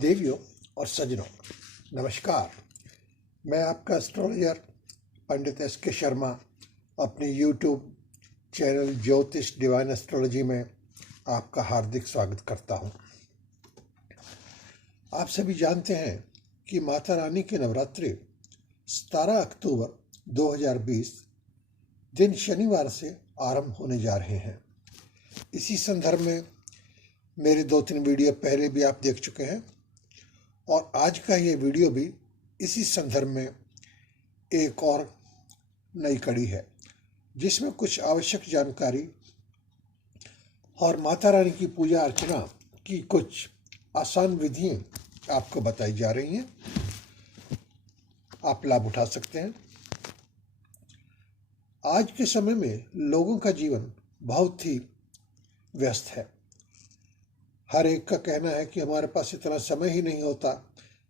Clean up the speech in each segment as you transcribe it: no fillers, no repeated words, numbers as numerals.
देवियों और सज्जनों, नमस्कार। मैं आपका एस्ट्रोलॉजर पंडित S.K. शर्मा अपने यूट्यूब चैनल ज्योतिष डिवाइन एस्ट्रोलॉजी में आपका हार्दिक स्वागत करता हूं। आप सभी जानते हैं कि माता रानी के नवरात्रि 17 अक्टूबर 2020 दिन शनिवार से आरंभ होने जा रहे हैं। इसी संदर्भ में मेरे 2-3 वीडियो पहले भी आप देख चुके हैं और आज का ये वीडियो भी इसी संदर्भ में एक और नई कड़ी है, जिसमें कुछ आवश्यक जानकारी और माता रानी की पूजा अर्चना की कुछ आसान विधियां आपको बताई जा रही हैं। आप लाभ उठा सकते हैं। आज के समय में लोगों का जीवन बहुत ही व्यस्त है। हर एक का कहना है कि हमारे पास इतना समय ही नहीं होता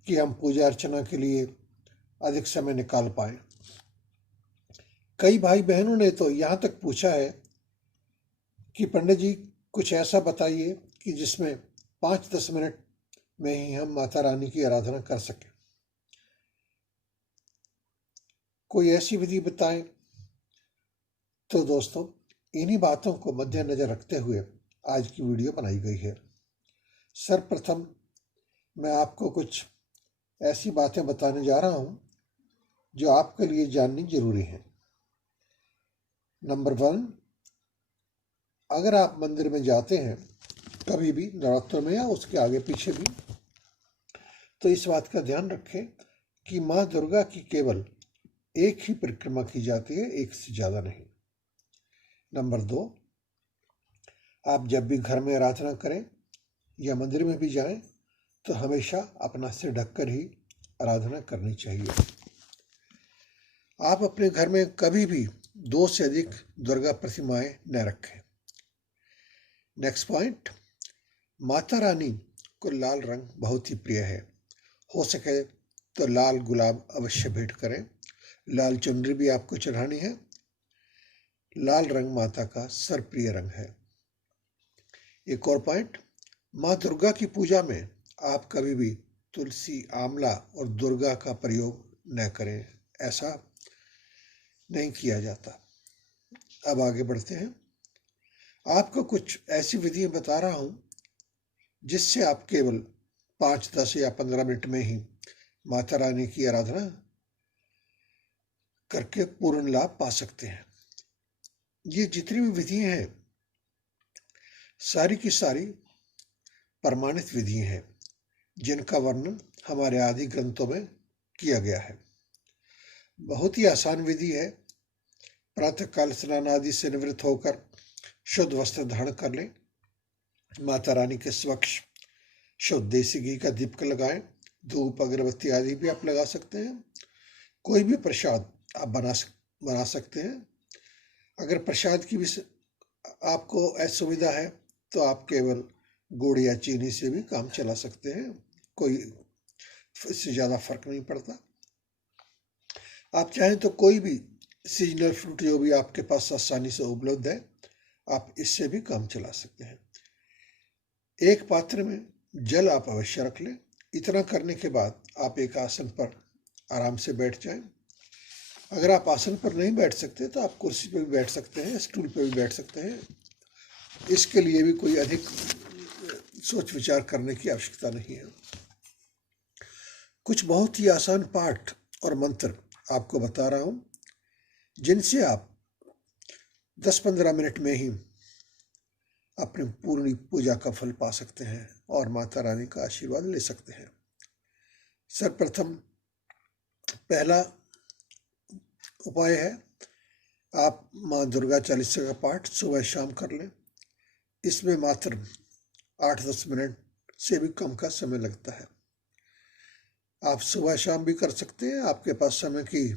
कि हम पूजा अर्चना के लिए अधिक समय निकाल पाएं। कई भाई बहनों ने तो यहाँ तक पूछा है कि पंडित जी कुछ ऐसा बताइए कि जिसमें 5-10 मिनट में ही हम माता रानी की आराधना कर सकें। कोई ऐसी विधि बताएं। तो दोस्तों, इन्हीं बातों को मद्देनजर रखते हुए आज की वीडियो बनाई गई है। सर्वप्रथम मैं आपको कुछ ऐसी बातें बताने जा रहा हूं जो आपके लिए जाननी जरूरी है। नंबर 1, अगर आप मंदिर में जाते हैं कभी भी नवरात्र में या उसके आगे पीछे भी, तो इस बात का ध्यान रखें कि माँ दुर्गा की केवल एक ही परिक्रमा की जाती है, एक से ज्यादा नहीं। नंबर 2, आप जब भी घर में आराधना करें या मंदिर में भी जाएं तो हमेशा अपना सिर ढककर ही आराधना करनी चाहिए। आप अपने घर में कभी भी 2 से अधिक दुर्गा प्रतिमाएं न रखें। नेक्स्ट पॉइंट, माता रानी को लाल रंग बहुत ही प्रिय है। हो सके तो लाल गुलाब अवश्य भेंट करें। लाल चुनरी भी आपको चढ़ानी है। लाल रंग माता का सर्वप्रिय रंग है। एक और पॉइंट, माँ दुर्गा की पूजा में आप कभी भी तुलसी, आंवला और दुर्गा का प्रयोग न करें। ऐसा नहीं किया जाता। अब आगे बढ़ते हैं। आपको कुछ ऐसी विधियां बता रहा हूं जिससे आप केवल 5, 10 या 15 मिनट में ही माता रानी की आराधना करके पूर्ण लाभ पा सकते हैं। ये जितनी भी विधियां हैं सारी की सारी प्रमाणित विधियां हैं जिनका वर्णन हमारे आदि ग्रंथों में किया गया है। बहुत ही आसान विधि है। प्रातःकाल स्नान आदि से निवृत्त होकर शुद्ध वस्त्र धारण कर लें। माता रानी के समक्ष शुद्ध देसी घी का दीपक लगाएं। धूप, अगरबत्ती आदि भी आप लगा सकते हैं। कोई भी प्रसाद आप बना सकते हैं। अगर प्रसाद की भी आपको असुविधा है तो आप केवल गुड़ या चीनी से भी काम चला सकते हैं। कोई इससे ज्यादा फर्क नहीं पड़ता। आप चाहें तो कोई भी सीजनल फ्रूट जो भी आपके पास आसानी से उपलब्ध है, आप इससे भी काम चला सकते हैं। एक पात्र में जल आप अवश्य रख लें। इतना करने के बाद आप एक आसन पर आराम से बैठ जाएं। अगर आप आसन पर नहीं बैठ सकते तो आप कुर्सी पर भी बैठ सकते हैं, स्टूल पर भी बैठ सकते हैं। इसके लिए भी कोई अधिक सोच विचार करने की आवश्यकता नहीं है। कुछ बहुत ही आसान पाठ और मंत्र आपको बता रहा हूं जिनसे आप 10-15 मिनट में ही अपनी पूर्ण पूजा का फल पा सकते हैं और माता रानी का आशीर्वाद ले सकते हैं। सर्वप्रथम पहला उपाय है, आप माँ दुर्गा चालीसा का पाठ सुबह शाम कर लें। इसमें मात्र 8-10 मिनट से भी कम का समय लगता है। आप सुबह शाम भी कर सकते हैं। आपके पास समय की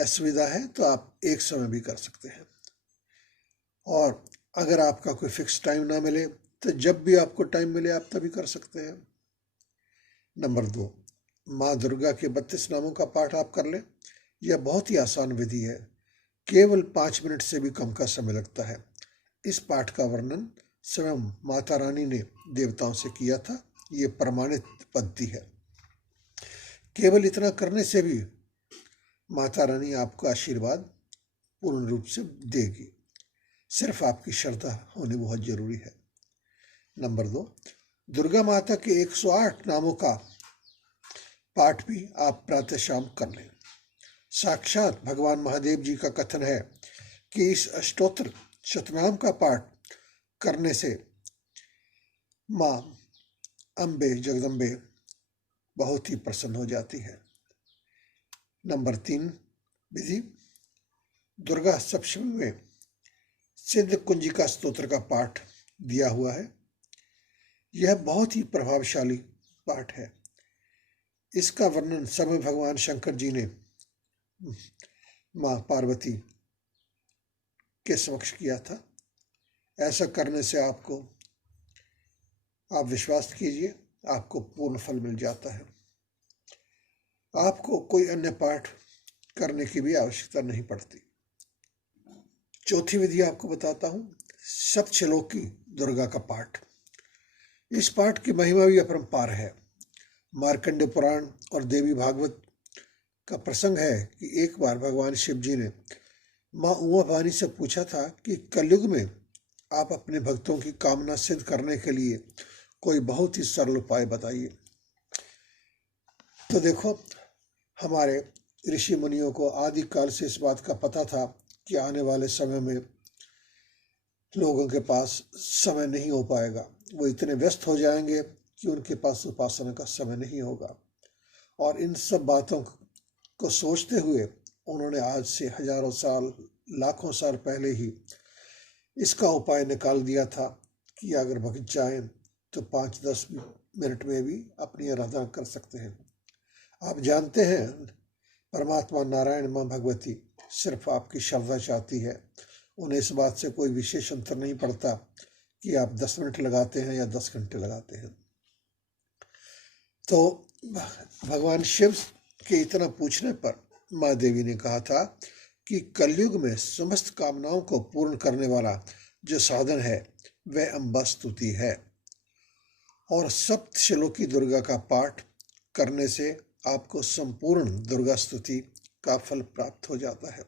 असुविधा है तो आप एक समय भी कर सकते हैं। और अगर आपका कोई फिक्स टाइम ना मिले तो जब भी आपको टाइम मिले आप तभी कर सकते हैं। नंबर 2, माँ दुर्गा के 32 नामों का पाठ आप कर लें। यह बहुत ही आसान विधि है। केवल 5 मिनट से भी कम का समय लगता है। इस पाठ का वर्णन स्वयं माता रानी ने देवताओं से किया था। ये प्रमाणित पद्धति है। केवल इतना करने से भी माता रानी आपको आशीर्वाद पूर्ण रूप से देगी। सिर्फ आपकी श्रद्धा होनी बहुत जरूरी है। नंबर 2, दुर्गा माता के 108 नामों का पाठ भी आप प्रातः शाम कर लें। साक्षात भगवान महादेव जी का कथन है कि इस अष्टोत्तर शतनाम का पाठ करने से माँ अम्बे जगदम्बे बहुत ही प्रसन्न हो जाती है। नंबर 3 विधि, दुर्गा सप्तमी में सिद्ध कुंजिका स्तोत्र का पाठ दिया हुआ है। यह बहुत ही प्रभावशाली पाठ है। इसका वर्णन समय भगवान शंकर जी ने माँ पार्वती के समक्ष किया था। ऐसा करने से आप विश्वास कीजिए, आपको पूर्ण फल मिल जाता है। आपको कोई अन्य पाठ करने की भी आवश्यकता नहीं पड़ती। चौथी विधि आपको बताता हूँ, सप्तश्लोकी दुर्गा का पाठ। इस पाठ की महिमा भी अपरंपार है। मार्कंडेय पुराण और देवी भागवत का प्रसंग है कि एक बार भगवान शिव जी ने माँ उमा भवानी से पूछा था कि कलयुग में आप अपने भक्तों की कामना सिद्ध करने के लिए कोई बहुत ही सरल उपाय बताइए। तो देखो, हमारे ऋषि मुनियों को आदि काल से इस बात का पता था कि आने वाले समय में लोगों के पास समय नहीं हो पाएगा। वो इतने व्यस्त हो जाएंगे कि उनके पास उपासना का समय नहीं होगा। और इन सब बातों को सोचते हुए उन्होंने आज से हजारों साल, लाखों साल पहले ही इसका उपाय निकाल दिया था कि अगर भक्त चाहें तो 5-10 मिनट में भी अपनी आराधना कर सकते हैं। आप जानते हैं, परमात्मा नारायण माँ भगवती सिर्फ आपकी श्रद्धा चाहती है। उन्हें इस बात से कोई विशेष अंतर नहीं पड़ता कि आप 10 मिनट लगाते हैं या 10 घंटे लगाते हैं। तो भगवान शिव के इतना पूछने पर माँ देवी ने कहा था कि कलयुग में समस्त कामनाओं को पूर्ण करने वाला जो साधन है वह अम्बा स्तुति है। और सप्तश्लोकी दुर्गा का पाठ करने से आपको संपूर्ण दुर्गा स्तुति का फल प्राप्त हो जाता है।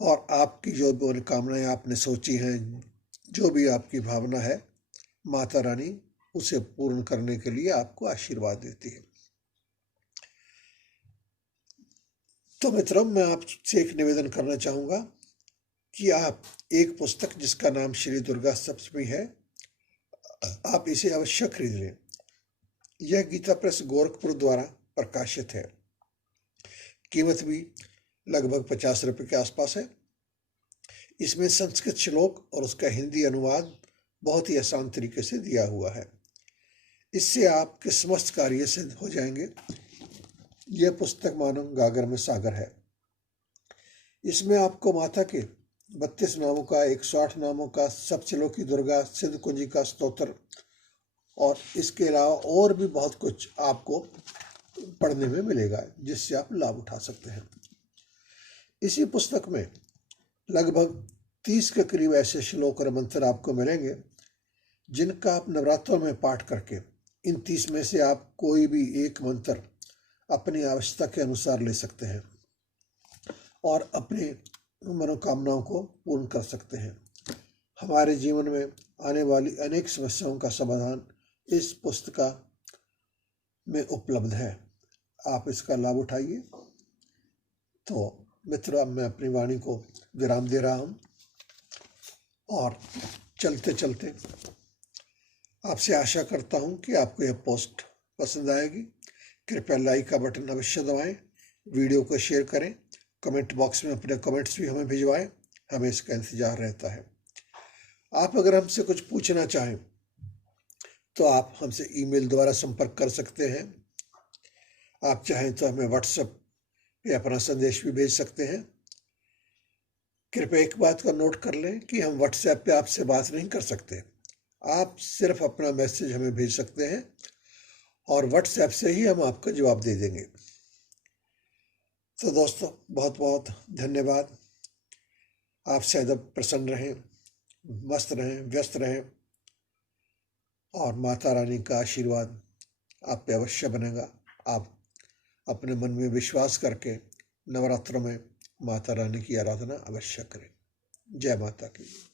और आपकी जो भी कामनाएं आपने सोची हैं, जो भी आपकी भावना है, माता रानी उसे पूर्ण करने के लिए आपको आशीर्वाद देती है। तो मित्रों, मैं आपसे एक निवेदन करना चाहूँगा कि आप एक पुस्तक जिसका नाम श्री दुर्गा सप्तमी है, आप इसे अवश्य खरीद लें। यह गीता प्रेस गोरखपुर द्वारा प्रकाशित है। कीमत भी लगभग 50 रुपये के आसपास है। इसमें संस्कृत श्लोक और उसका हिंदी अनुवाद बहुत ही आसान तरीके से दिया हुआ है। इससे आपके समस्त कार्य सिद्ध हो जाएंगे। यह पुस्तक मानो गागर में सागर है। इसमें आपको माता के 32 नामों का, 108 नामों का, सप्तश्लोकी दुर्गा सिद्ध कुंजिका स्तोत्र और इसके अलावा और भी बहुत कुछ आपको पढ़ने में मिलेगा, जिससे आप लाभ उठा सकते हैं। इसी पुस्तक में लगभग 30 के करीब ऐसे श्लोक और मंत्र आपको मिलेंगे जिनका आप नवरात्रों में पाठ करके इन 30 में से आप कोई भी एक मंत्र अपनी आवश्यकता के अनुसार ले सकते हैं और अपने मनोकामनाओं को पूर्ण कर सकते हैं। हमारे जीवन में आने वाली अनेक समस्याओं का समाधान इस पुस्तिका में उपलब्ध है। आप इसका लाभ उठाइए। तो मित्रों, अब मैं अपनी वाणी को विराम दे रहा हूँ और चलते चलते आपसे आशा करता हूँ कि आपको यह पोस्ट पसंद आएगी। कृपया लाइक का बटन अवश्य दबाएं, वीडियो को शेयर करें, कमेंट बॉक्स में अपने कमेंट्स भी हमें भिजवाएं, हमें इसका इंतजार रहता है। आप अगर हमसे कुछ पूछना चाहें तो आप हमसे ईमेल द्वारा संपर्क कर सकते हैं। आप चाहें तो हमें व्हाट्सएप पे अपना संदेश भी भेज सकते हैं। कृपया एक बात का नोट कर लें कि हम व्हाट्सएप पे आपसे बात नहीं कर सकते। आप सिर्फ अपना मैसेज हमें भेज सकते हैं और व्हाट्सएप से ही हम आपको जवाब दे देंगे। तो दोस्तों, बहुत बहुत धन्यवाद। आप सदैव प्रसन्न रहें, मस्त रहें, व्यस्त रहें और माता रानी का आशीर्वाद आप पे अवश्य बनेगा। आप अपने मन में विश्वास करके नवरात्रों में माता रानी की आराधना अवश्य करें। जय माता की।